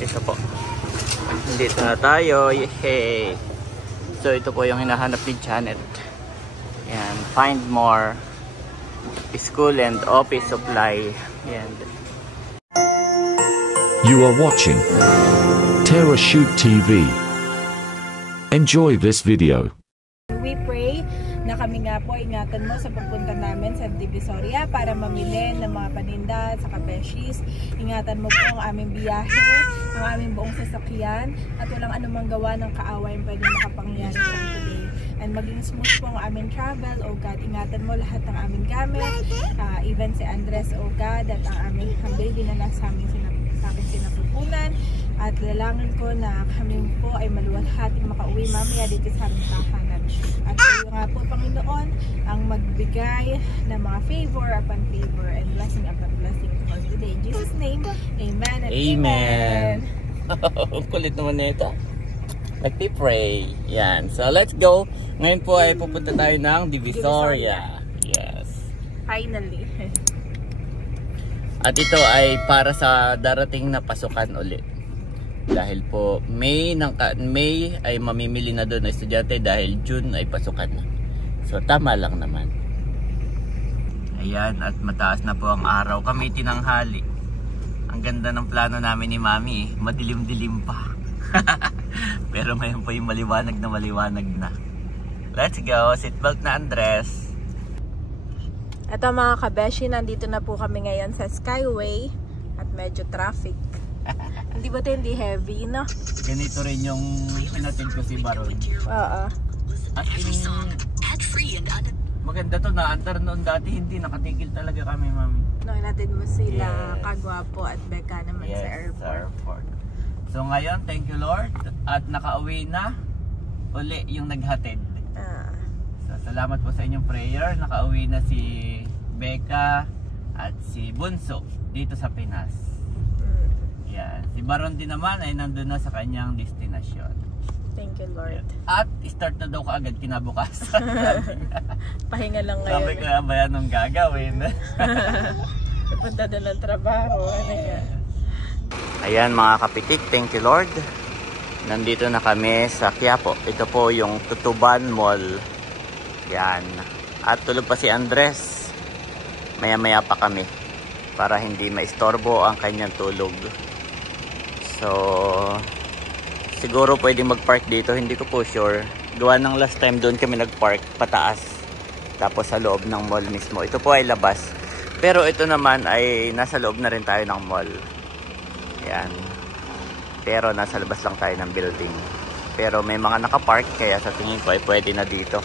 Ito po. Dito na tayo. Yay! So ito po yung hinahanap ni Janet. Yan. Find more school and office supply. Yan. You are watching TerraShoot TV. Enjoy this video. We pray na kami nga po ingatan mo sa pagpunta namin sa Divisoria para mamili ng mga paninda sa kabeshis. Ingatan mo po ang aming biyahe, ang aming buong sasakyan, at walang anumang gawa ng kaaway ang pwedeng makapangyari sa today. And maging smooth po ang aming travel, O God. Ingatan mo lahat ng aming gamit, even si Andres, O God, at ang aming baby na nasa aming sinapupunan. At lalangin ko na kami po ay maluwalhating makauwi mamaya dito sa aming tahanan. At kayo nga po, Panginoon, ang magbigay ng mga favor upon favor and blessing upon blessing for today. In Jesus' name, amen and amen. Ang kulit naman nito. Nagpipray. Yan. So let's go. Ngayon po ay pupunta tayo ng Divisoria. Yes. Finally. At ito ay para sa darating na pasukan ulit. Dahil po May ay mamimili na doon na estudyante dahil June ay pasukan na. So tama lang naman. Ayan, at mataas na po ang araw. Kami tinanghali. Ang ganda ng plano namin ni Mami. Madilim-dilim pa. Pero ngayon po yung maliwanag na. Let's go. Seatbelt na, Andres. Ito mga kabeshi, nandito na po kami ngayon sa Skyway at medyo traffic. Hindi ba ito hindi heavy, no? Ganito rin yung pinatin ko si Baron. Oo. At maganda to na antar noon dati, hindi nakatigil talaga kami, Mami. No, natin mo sila, Yes. Kagwapo at Becca naman Yes, sa airport. So ngayon, thank you Lord. At nakauwi na uli yung naghatid. So salamat po sa inyong prayer. Nakauwi na si Becca at si Bunso dito sa Pinas. Yan. Si Baron din naman ay nandun na sa kanyang destinasyon. Thank you Lord. At start na daw kaagad kinabukasan. Pahinga lang ngayon. Sabi ko na ba yan nung gagawin? Punta na ng trabaho. Ano yan? Ayan mga kapitik, thank you Lord. Nandito na kami sa Quiapo. Ito po yung Tutuban Mall. Yan. At tulog pa si Andres. Maya-maya pa kami para hindi maistorbo ang kanyang tulog. So siguro pwedeng mag-park dito, hindi ko po sure. Gawa ng last time doon kami nag-park pataas. Tapos sa loob ng mall mismo. Ito po ay labas. Pero ito naman ay nasa loob na rin tayo ng mall. Yan. Pero nasa labas lang tayo ng building. Pero may mga nakapark kaya sa tingin ko ay pwede na dito.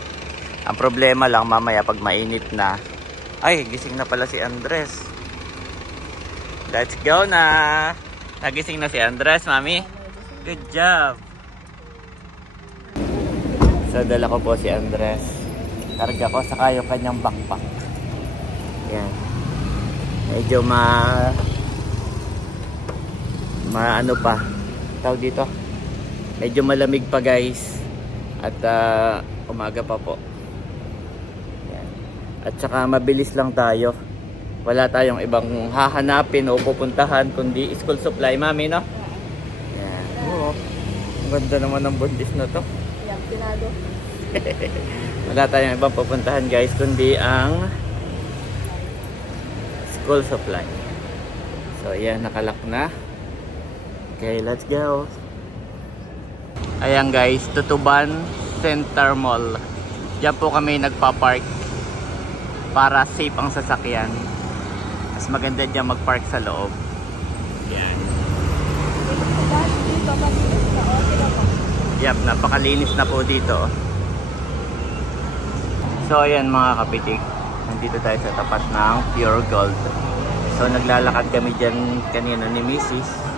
Ang problema lang mamaya pag mainit na. Ay, gising na pala si Andres. Let's go na. Nagising na si Andres, Mami. Good job. So dala ko po si Andres. Karga ko saka yung kanyang backpack. Yan. Medyo ano pa tawag dito, medyo malamig pa guys at umaga pa po. Yan. At saka mabilis lang tayo, wala tayong ibang hahanapin o pupuntahan kundi school supply, Mami, no? Yan. Oo. Ang ganda naman ng bundis na to. Yan, pinado. Wala tayong ibang pupuntahan guys kundi ang school supply. So yan, nakalak na. Okay, let's go. Ayan guys, Tutuban Center Mall. Diyan po kami nagpa-park para safe ang sasakyan. Mas maganda diyan mag-park sa loob. Yan. Yep, napakalinis na po dito. So ayan mga kapitik, nandito tayo sa tapat ng Pure Gold. So naglalakad kami dyan kanina ni Mrs.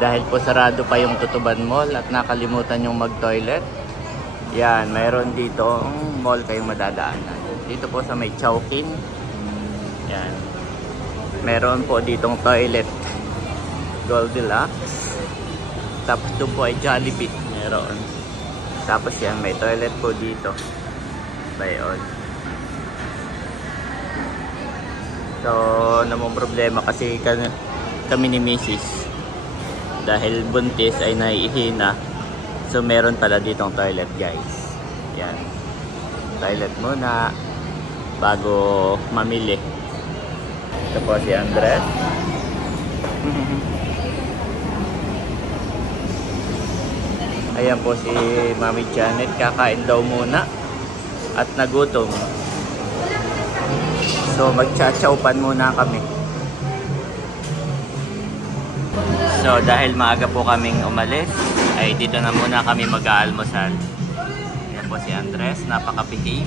Dahil po sarado pa yung Tutuban Mall at nakalimutan yung mag-toilet. Yan, mayroon dito mall kayong madadaanan. Dito po sa may Chowking. Yan. Meron po ditong toilet. Goldilocks. Tapos doon po ay Jollibee. Meron. Tapos yan, may toilet po dito. Bayon. So, namang problema kasi kami ni Mrs. Dahil buntis ay naiihina. So meron pala ditong toilet guys. Yan. Toilet muna bago mamili. Ito po si Andres. Ayan po si Mami Janet. Kakain daw muna. At nagutom. So magcha-chowpan muna kami. So dahil maaga po kaming umalis, ay dito na muna kami mag-aalmusal. Yan po si Andres, napaka-behave.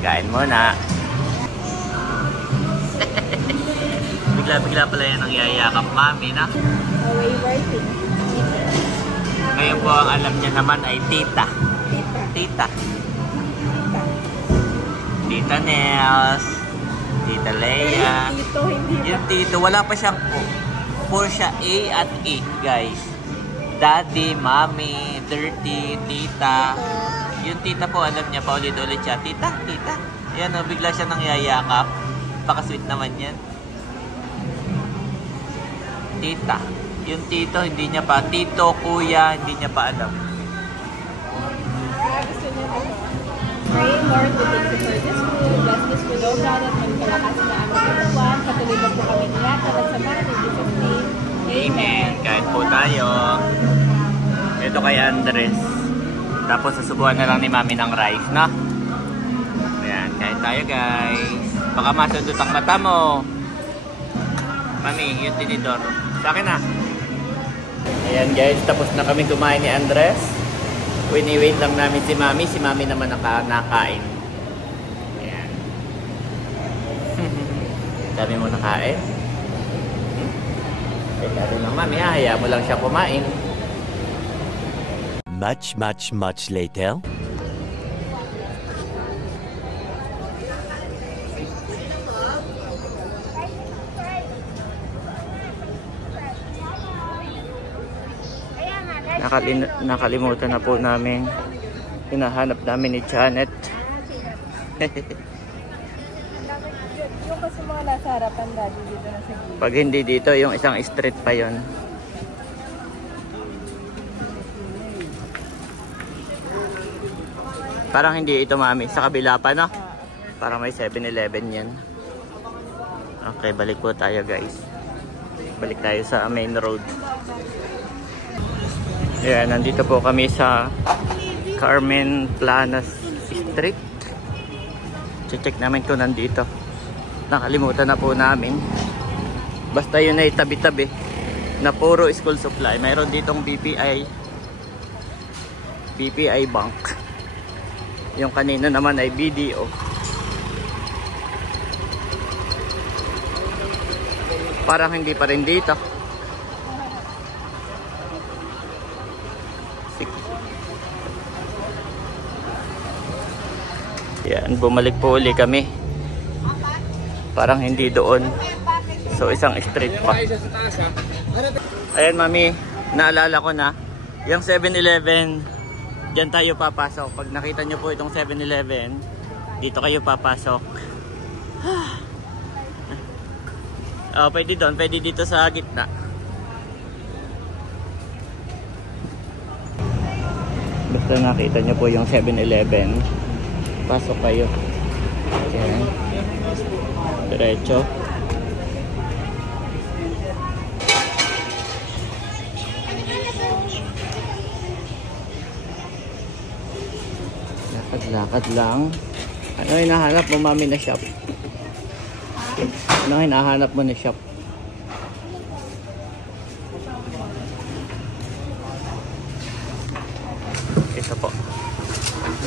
Kain muna. Bigla-bigla pala yan ang yayakap mami na. Ngayon po ang alam niya naman ay tita. Tita. Tita Nels. Tita Leia. Yung tito, wala pa siyang puro siya A at E, guys. Daddy, mommy, dirty, tita. Yung tita po, alam niya pa ulit-ulit siya. Tita, tita. Yan o, bigla siya nang yayakap. Baka sweet naman yan. Tita. Yung tito, hindi niya pa. Tito, kuya, hindi niya pa alam. Pray, Lord, we thank you for this food. Bless this food, O God, at magpalakas na aming katawan. Patuloy mo po kami ingatan at samahan in Jesus' name. Amen. Kain po tayo. Ito kay Andres. Tapos susubuhan na lang ni Mami ng rice, na? Ayan, kain tayo guys. Baka masundot ang mata mo. Mami, yung tinidor. Sa akin na. Ayan guys, tapos na kami kumain ni Andres. Wini-wait lang namin si Mami. Si Mami naman nakain. Ayan. Dami mo nakain. Ay, dati lang Mami ha. Hayaan mo lang siya kumain. Much later. Nakalimutan na po namin. Hinahanap namin ni Janet. Yung kasi mga nasa harapan dati dito na sa gilid. Pag hindi dito, yung isang street pa yon. Parang hindi ito Mami. Sa kabila pa, no? Parang may 7-Eleven yan. Okay, balik po tayo guys. Balik tayo sa main road. Ayan, nandito po kami sa Carmen Planas Street. Check namin kung nandito. Nakalimutan na po namin. Basta yun ay tabi-tabi na puro school supply. Mayroon ditong BPI Bank. Yung kanina naman ay BDO. Parang hindi pa rin dito. Yan, bumalik po uli kami. Parang hindi doon. So isang street pa. Ayan Mami, naalala ko na. Yung 7-Eleven, diyan tayo papasok. Pag nakita nyo po itong 7-Eleven, dito kayo papasok. Oh, pwede doon, pwede dito sa gitna. Basta nakita nyo po yung 7-Eleven, pasok kayo. Ayan. Diretso. Lakad lang. Ano hinahanap mo Mami na shop? Ano hinahanap mo na shop? Ito po.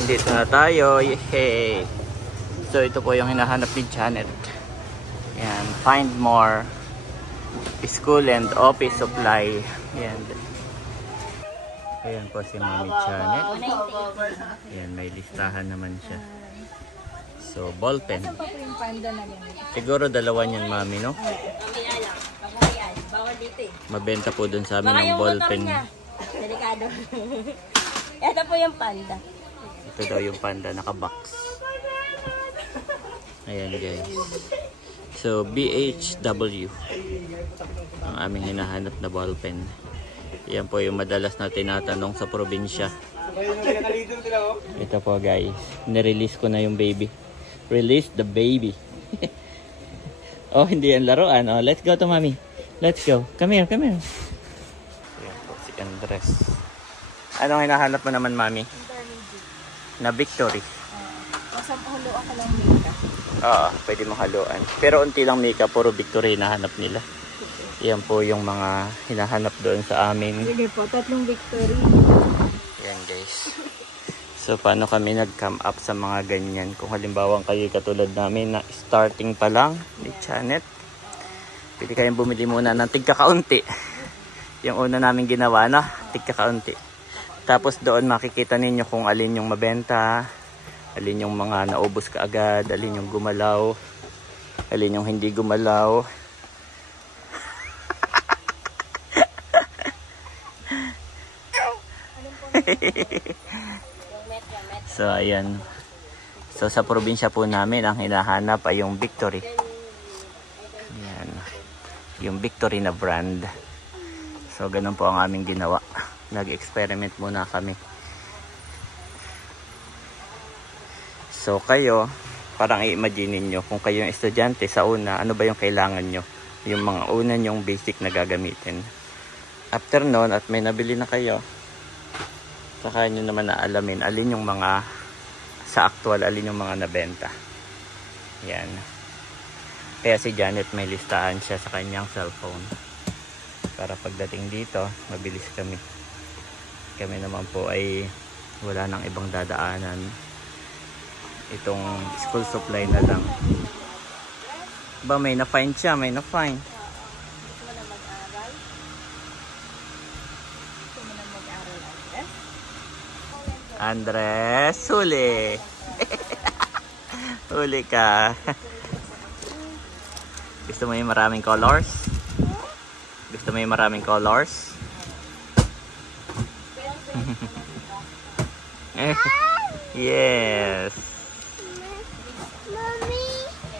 Dito na tayo. Yay! So ito po yung hinahanap ni Janet. Yan. Find more school and office supply. Yan. Ayan po si Mami Janet. Ayan, may listahan naman siya. So, ballpen. Saan pa po yung panda na yan? Siguro dalawa niyan Mami, no? Mabenta po dun sa amin ng ballpen. Delikado. Ito po yung panda. Ito daw yung panda, naka-box. Ayan guys. So, BHW ang aming hinahanap na ballpen. Yan po yung madalas na tinatanong sa probinsya. Ito po guys, nirelease ko na yung baby. Release the baby. Oh, hindi yan laruan. Oh, let's go to mommy. Let's go. Come here, come here. Yan po si Andres. Anong hinahanap mo naman, mami? Na Victory. Halo ako lang Mika. Oo, pwede mong haluan. Pero unti lang Mika, puro Victory hinahanap nila. Yan po yung mga hinahanap doon sa amin. Sige po, 3 Victory. Yan guys. So paano kami nag-come up sa mga ganyan? Kung halimbawa kayo katulad namin na starting pa lang ni Janet, pwede kayong bumili muna ng tigkakaunti. Yung una namin ginawa na, tigkakaunti. Tapos doon makikita ninyo kung alin yung mabenta, alin yung mga naubos kaagad, alin yung gumalaw, alin yung hindi gumalaw. So ayan. So sa probinsya po namin ang hinahanap ay yung Victory. Ayan. Yung Victory na brand. So ganun po ang aming ginawa. Nag-experiment muna kami. So kayo, parang i-imagine niyo kung kayo yung estudyante sa una, ano ba yung kailangan nyo? Yung mga una nyong basic na gagamitin. After nun, at may nabili na kayo, saka nyo naman naalamin alin yung mga sa actual, alin yung mga nabenta. Yan. Kaya si Janet may listahan siya sa kanyang cellphone. Para pagdating dito, mabilis kami. Kami naman po ay wala nang ibang dadaanan. Itong school supply na lang. Ba may na-find siya, may na-find. Andres, huli. Huli ka. Gusto mo yung maraming colors? Gusto mo yung maraming colors? Yes.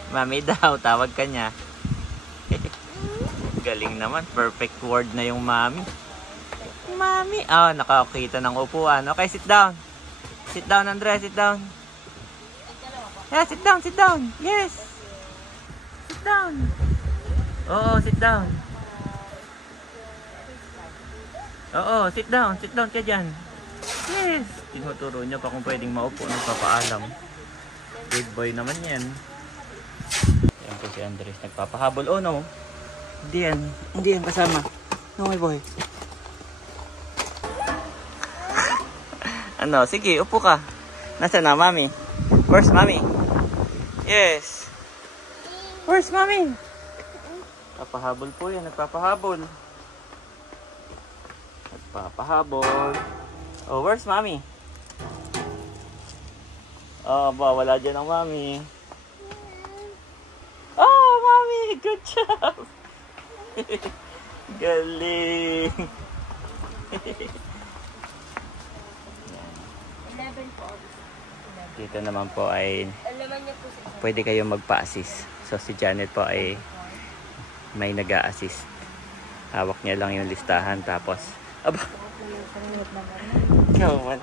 Mami daw, tawag ka niya. Galing naman, perfect word na yung mami. Mami. Oh, nakakita ng upuan. Okay, sit down. Sit down, Andres, sit down. Yeah, sit down, sit down. Yes. Sit down. Oo, sit down. Oo, sit down ka dyan. Yes. Tinuturo niya pa kung pwedeng maupo ng papaalam. Good boy naman yan. Yan po si Andres nagpapahabol. Oh no. Hindi yan kasama. No my boy. Ano, sige, upo ka. Nasaan na, mami? Where's mommy? Yes. Where's mommy? Nagpapahabol po yan, nagpapahabol. Nagpapahabol. Oh, where's mommy? Oh, ba, wala dyan ang mami. Oh, mommy, good job. Galing. 11 po. Dito naman po ay pwede kayong magpa-assist. So si Janet po ay may nag-a-assist. Hawak niya lang yung listahan tapos aba. Ikaw man.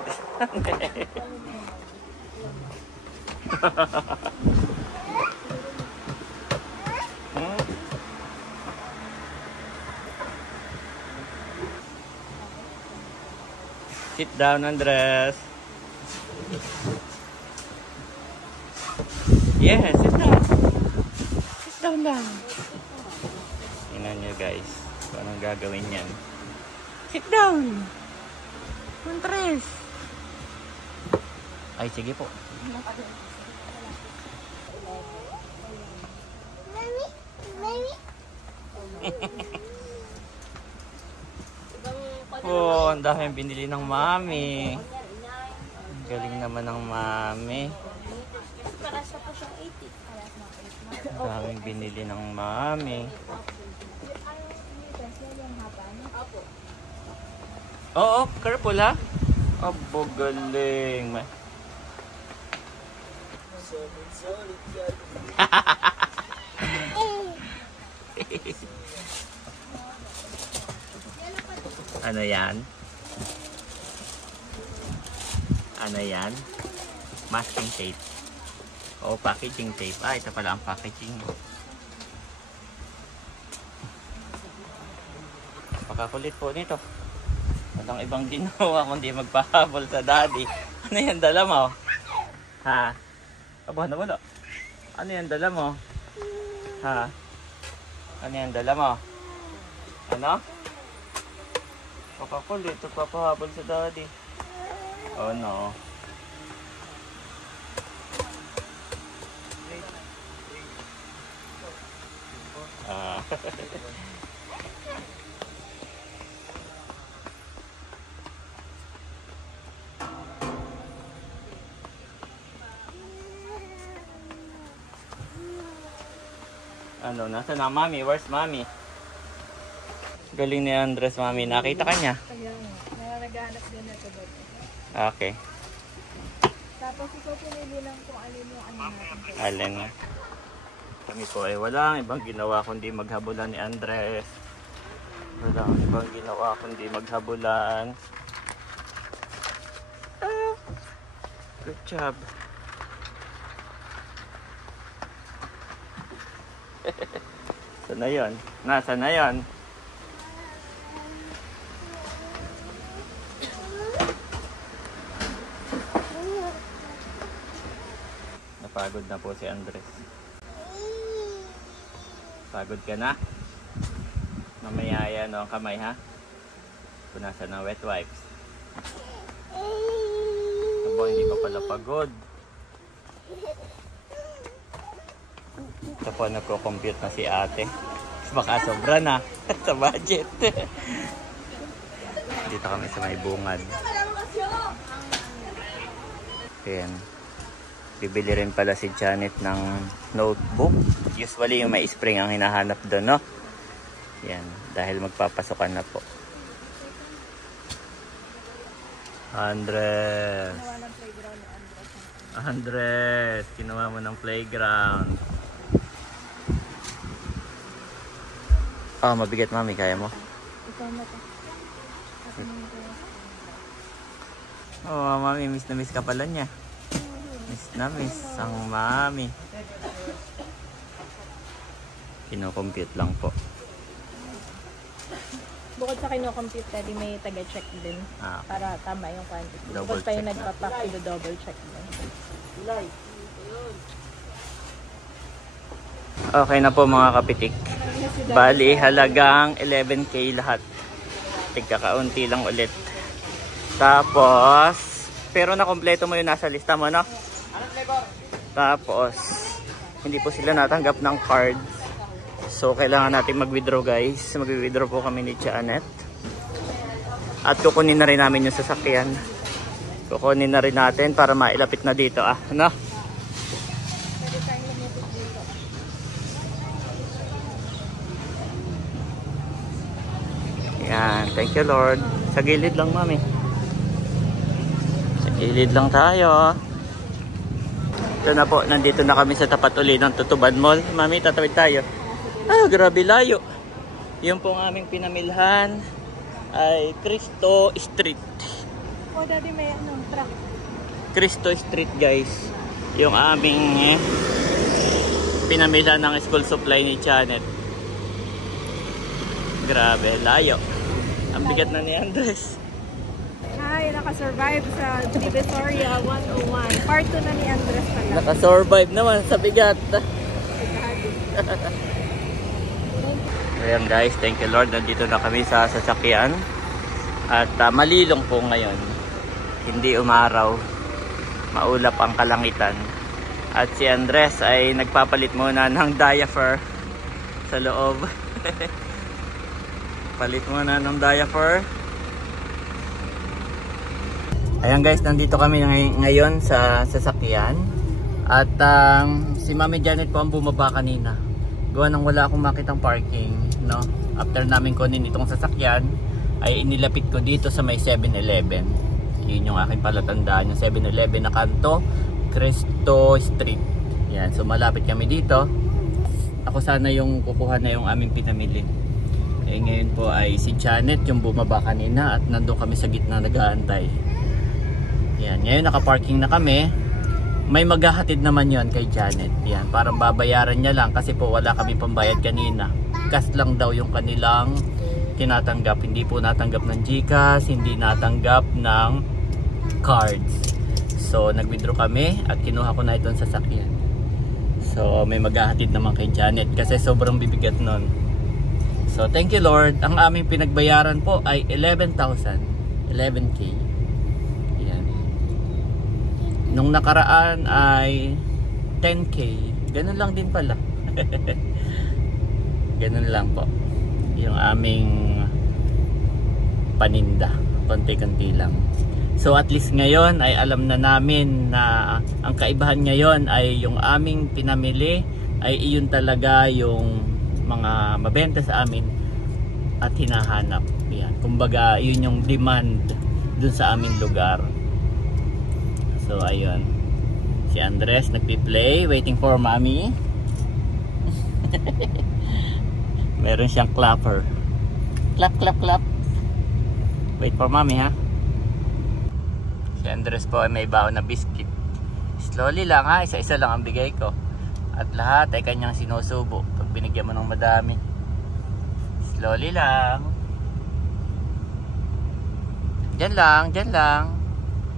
Sit down, Andres. Yeah, sit down. Sit down lang. Tingnan nyo guys. Kung anong gagawin yan. Sit down. Andres. Ay, sige po. Oh, ang daming binili ng mami. Ang galing naman ng mami. Para sa po siyang 80. Ang daming binili ng mami. Oo, careful ha. Abo, galing. Ano yan? Ano yan? Masking tape. O packaging tape. Ah, ito pala ang packaging. Pakakulit po nito. Walang ibang ginawa kundi magpahabol sa daddy. Ano yan dala mo? Ha? Aba, nawala. Ano yan dala mo? Ha? Ano yan dala mo? Ano? Pakakulit. Papahabol sa daddy. Oh no. Ah. Ano, nasa na mami? Where's mami? Galing ni Andres, mami. Nakita ka niya? Kaya nga, naghahanap din ako doon. Okay. Tapos ikaw pinili lang kung alin yung ano natin. Alin. Kami po ay walang ibang ginawa kundi maghabulan ni Andres. Walang ibang ginawa kundi maghabulan. Ah, good job. Sana yun? Nasa na yun? Napagod na po si Andres. Pagod ka na? Mamaya yan ang kamay ha? Punasan ng wet wipes. Aba, hindi pa pala pagod. Ito po, nagko-compute na si ate. Baka sobra na sa budget. Dito kami sa may bungad. Ayan. Bibili rin pala si Janet ng notebook. Usually yung may spring ang hinahanap doon, no? Yan, dahil magpapasukan na po. Andres. Andres, kinuha mo ng playground. Oh, mabigat mami, kaya mo? Ikaw na to. Oh, mami, miss na miss ka pala niya. Miss na miss ang mami. Kino-compute lang po. Bukod sa kino-compute, daddy, may taga-check din. Ah. Para tama yung quantity. Double Bukod pa yung check na. nagpapak, double check din. Okay na po mga kapitik. Bali, halagang 11K lahat. Tigkakaunti lang ulit. Tapos, pero nakompleto mo yung nasa lista mo, no? Tapos, hindi po sila natanggap ng card. So, kailangan natin mag-withdraw, guys. Mag-withdraw po kami ni Janet. At kukunin na rin namin yung sasakyan. Kukunin na rin natin para mailapit na dito, no? Yan, thank you Lord. Sa gilid lang mami. Sa gilid lang tayo. Ito na po, nandito na kami sa tapat uli ng Tutuban Mall. Mami, tatawid tayo. Ah, grabe layo. Yung pong aming pinamilhan ay Cristo Street. Oh, daddy, may truck. Cristo Street, guys. Yung aming pinamilhan ng school supply ni Janet. Grabe, layo. Ang bigat na ni Andres. Hi, nakasurvive sa Divisoria 101. Part 2 na ni Andres pala. Nakasurvive naman sa bigat. Ayan guys, thank you Lord. Nandito na kami sa sasakyan. At malilong po ngayon. Hindi umaraw. Maulap ang kalangitan. At si Andres ay nagpapalit muna ng diaper sa loob. Palit muna ng diaper. Ayan guys, nandito kami ngayon sa sasakyan. At si Mami Janet po ang bumaba kanina. Gawa nang wala akong makitang parking, no? After namin kunin itong sasakyan, ay inilapit ko dito sa may 7-Eleven. Yun yung aking palatandaan, yung 7-Eleven na kanto, Cristo Street. Yan, so malapit kami dito. Ako sana yung kukuha na yung aming pinamili. Eh ngayon po ay si Janet yung bumaba kanina at nandun kami sa gitna nag-aantay. Yan, ngayon naka-parking na kami. May maghahatid naman yon kay Janet. Yan, parang babayaran niya lang kasi po wala kami pambayad kanina. Cash lang daw yung kanilang tinatanggap. Hindi po natanggap ng GCash, hindi natanggap ng cards. So nag-withdraw kami at kinuha ko na itong sasakyan. So may maghahatid naman kay Janet kasi sobrang bibigat nun. So thank you Lord. Ang aming pinagbayaran po ay 11,000. 11K. Yan. Nung nakaraan ay 10K. Ganun lang din pala. Ganun lang po. Yung aming paninda. Konti-konti lang. So at least ngayon ay alam na namin na ang kaibahan ngayon ay yung aming pinamili ay iyon talaga yung mga mabenta sa amin at hinahanap. Yan. Kumbaga yun yung demand dun sa aming lugar. So ayun. Si Andres nagpi-play, waiting for mommy. Meron siyang clapper. Clap, clap, clap. Wait for mommy ha. Si Andres po ay may baon na biscuit. Slowly lang ha, isa-isa lang ang bigay ko. At lahat ay kanyang sinusubo pag binigyan mo ng madami. Slowly lang. Diyan lang, diyan lang.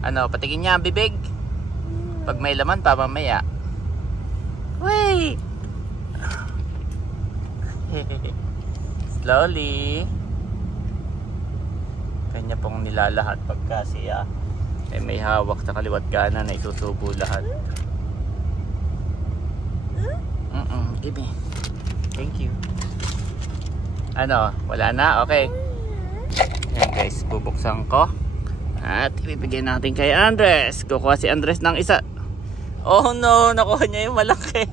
Ano, patingin niya ang bibig. Pag may laman pa mamaya. Wait. Slowly. Kanya pong nilalahat pagka siya may hawak sa kaliwat kanan na isusubo lahat. Give me. Thank you. Ano? Wala na? Okay. Yan guys, bubuksan ko. At ibibigay natin kay Andres. Kukuha si Andres ng isa. Oh no, nakuha niya yung malaki.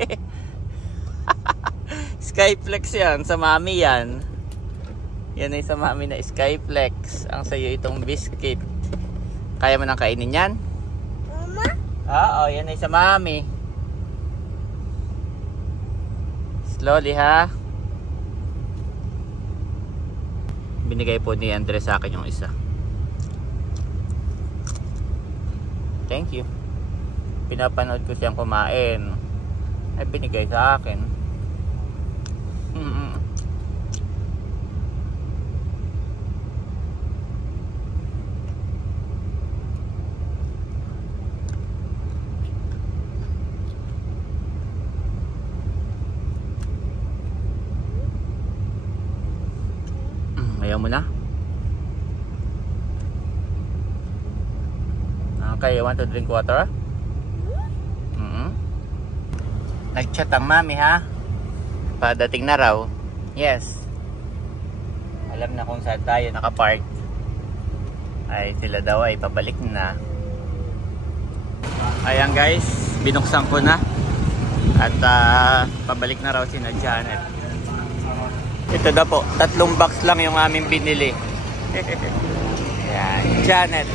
Skyflex yan, sa mami yan. Yan ay sa mami na Skyflex. Ang sayo itong biscuit. Kaya mo nang kainin yan? Mama? Oo, yan ay sa mami. Slowly ha. Binigay po ni Andres sa akin yung isa. Thank you. Pinapanood ko siyang kumain. Ay binigay sa akin. Ayaw mo na? Okay, you want to drink water? Nag-chat ang mami ha? Padating na raw. Yes. Alam na kung saan tayo nakapark. Ay sila daw ay pabalik na. Ayan guys, binuksan ko na. At pabalik na raw si Janet. Ito na po, 3 box lang yung aming binili. Ayan, Janet.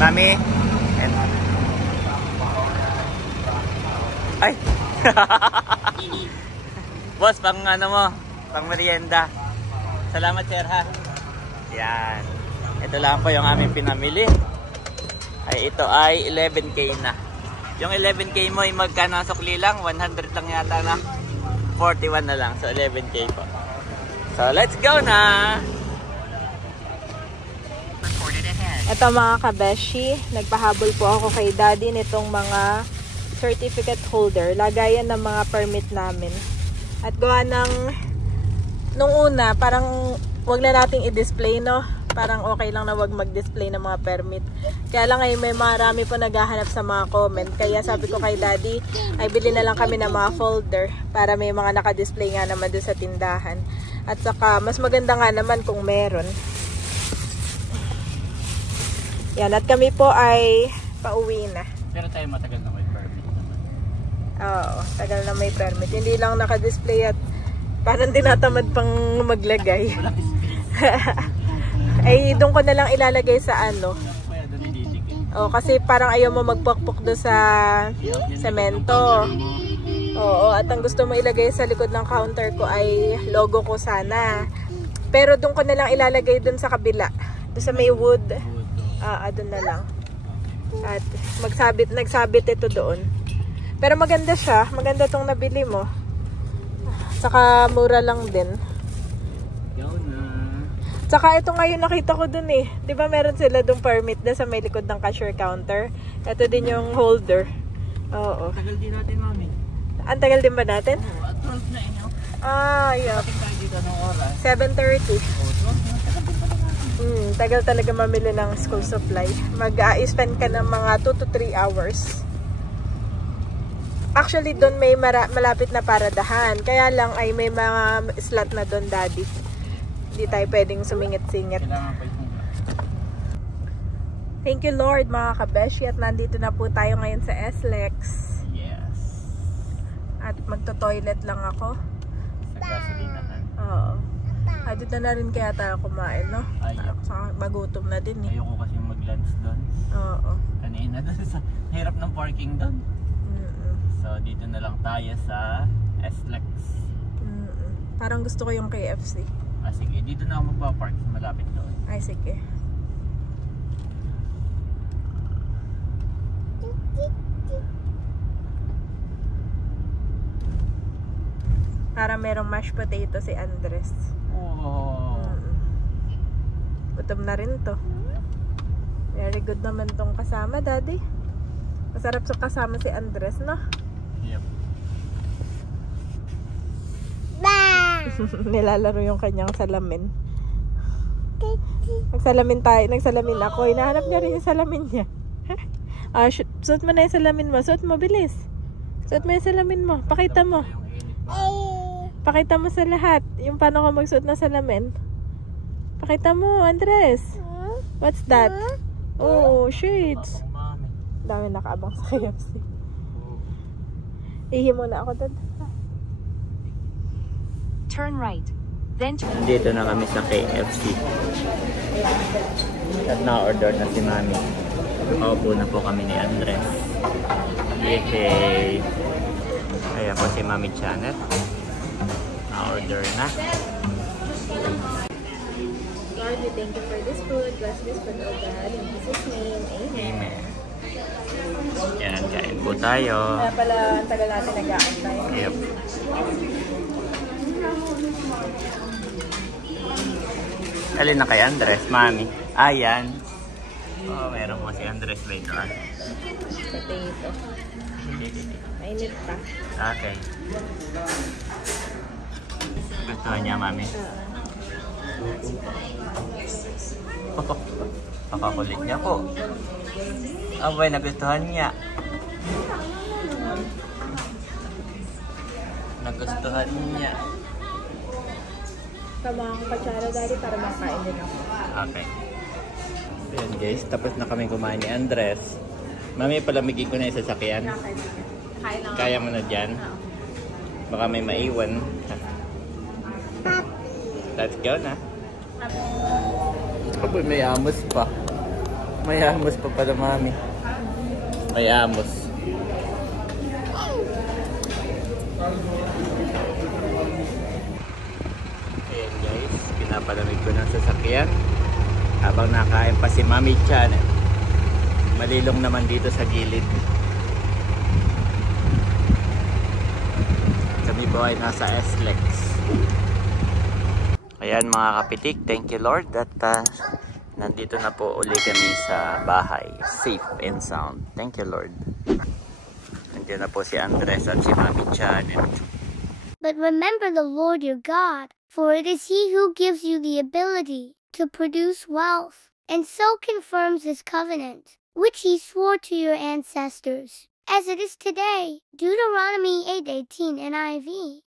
Mami. Ay. Boss, pang ano mo, pang merienda. Salamat sir ha. Yan. Ito lang po yung aming pinamili. Ay ito ay 11K na. Yung 11K mo ay magkano sukli lang? 100 lang yata na. 41 na lang. So 11K po. So let's go na. Ito mga kabeshi, nagpahabol po ako kay daddy nitong mga certificate holder. Lagayan ng mga permit namin. At gawa ng nung una, parang wag na nating i-display, no? Parang okay lang na wag mag-display ng mga permit. Kaya lang ngayon may marami po naghahanap sa mga comment. Kaya sabi ko kay daddy, ay bili na lang kami ng mga folder para may mga naka-display nga naman doon sa tindahan. At saka, mas maganda nga naman kung meron. Yan, at kami po ay pauwi na. Pero tayo matagal na may permit naman. Oo, tagal na may permit. Hindi lang naka-display at Parang tinatamad pang maglagay. Ay, doon ko na lang ilalagay sa ano. Oh, kasi parang ayaw mo magpukpok do sa semento. Oo, at ang gusto mo ilagay sa likod ng counter ko ay logo ko sana. Pero doon ko na lang ilalagay doon sa kabila. Doon sa may wood. Doon na lang. At nagsabit ito doon. Pero maganda siya. Maganda tong nabili mo. Saka mura lang din. Saka ito ngayon nakita ko dun eh. 'Di ba meron sila dong permit na sa may likod ng cashier counter. Ito din yung holder. Oo. Tagal din natin, mami. Ang tagal din ba natin? Oo, at 12 na inyo. Yeah. Tayo dito ng oras. 7:30. Tagal talaga mamili ng school supply. Mag-spend ka ng mga 2 to 3 hours. Actually, doon may malapit na paradahan. Kaya lang ay may mga slot na doon, Daddy. Hindi tayo pwedeng sumingit-singit. Thank you, Lord, mga kabeshi. At nandito na po tayo ngayon sa SLEX. Yes. At magto-toilet lang ako. Sa gasolinahan. Oo. Dito na rin kaya tayo kumain, no? Saka magutom na din eh. Ayoko kasi mag-lunch doon. Oo. Kanina doon sa hirap ng parking doon. So, dito na lang tayo sa SLEX. Parang gusto ko yung KFC. Sige. Dito na ako magpa-park. Malapit doon. Ay, sige. Para merong mashed potato si Andres. Oh. Gutom na rin to. Very good naman tong kasama, Daddy. Masarap sa kasama si Andres, no? Yep. Nilalaro yung kanyang salamin. Nagsalamin ako. Hinahanap niya rin yung salamin niya. Suot mo na yung salamin mo. Suot mo, bilis. Suot mo yung salamin mo. Pakita mo. Pakita mo sa lahat. Yung paano ka magsuot ng salamin. Pakita mo, Andres. What's that? Oh, shades. Dami nakaabang sa KFC. Ihi muna ako doon. Turn right. Then Dito na kami sa KFC. At na-order na si Mami. Nakaupo na po kami ni Andres. Yehey! Kaya po si Mami Janet. Na-order na. Lord, we thank you for this food. Bless this food, O God. In Jesus' name, Amen. Amen. Yan, kain po tayo. Kaya pala, ang tagal natin nag-aantay. Yep. Alin na kay Andres, Mami? Ayan. Oh, meron mo si Andres later on. Potato. Mainit pa. Okay. Gusto niya, Mami? Pakakulit niya po. Abay, nagustuhan niya. Nagustuhan niya. Tama ang katsara, Daddy, para makain din ako. Okay. Ayan guys, tapos na kami kumain ni Andres. Mami, palamigin ko na yung sasakyan. Kaya mo na dyan. Baka may maiwan. Let's go na. Aboy, may amos pa. May amos pa pala, Mami. May amos. Ayan guys, pinapalamig ko ng sasakyan habang nakain pa si Mami Janet. Malilong naman dito sa gilid. Kami po ay nasa SLEX. Ayan mga kapitik, thank you Lord that nandito na po uli kami sa bahay, safe and sound. Thank you Lord. Nandiyan na po si Andres at si Mami Janet. But remember the Lord your God, for it is He who gives you the ability to produce wealth, and so confirms His covenant, which He swore to your ancestors, as it is today. Deuteronomy 8:18 NIV.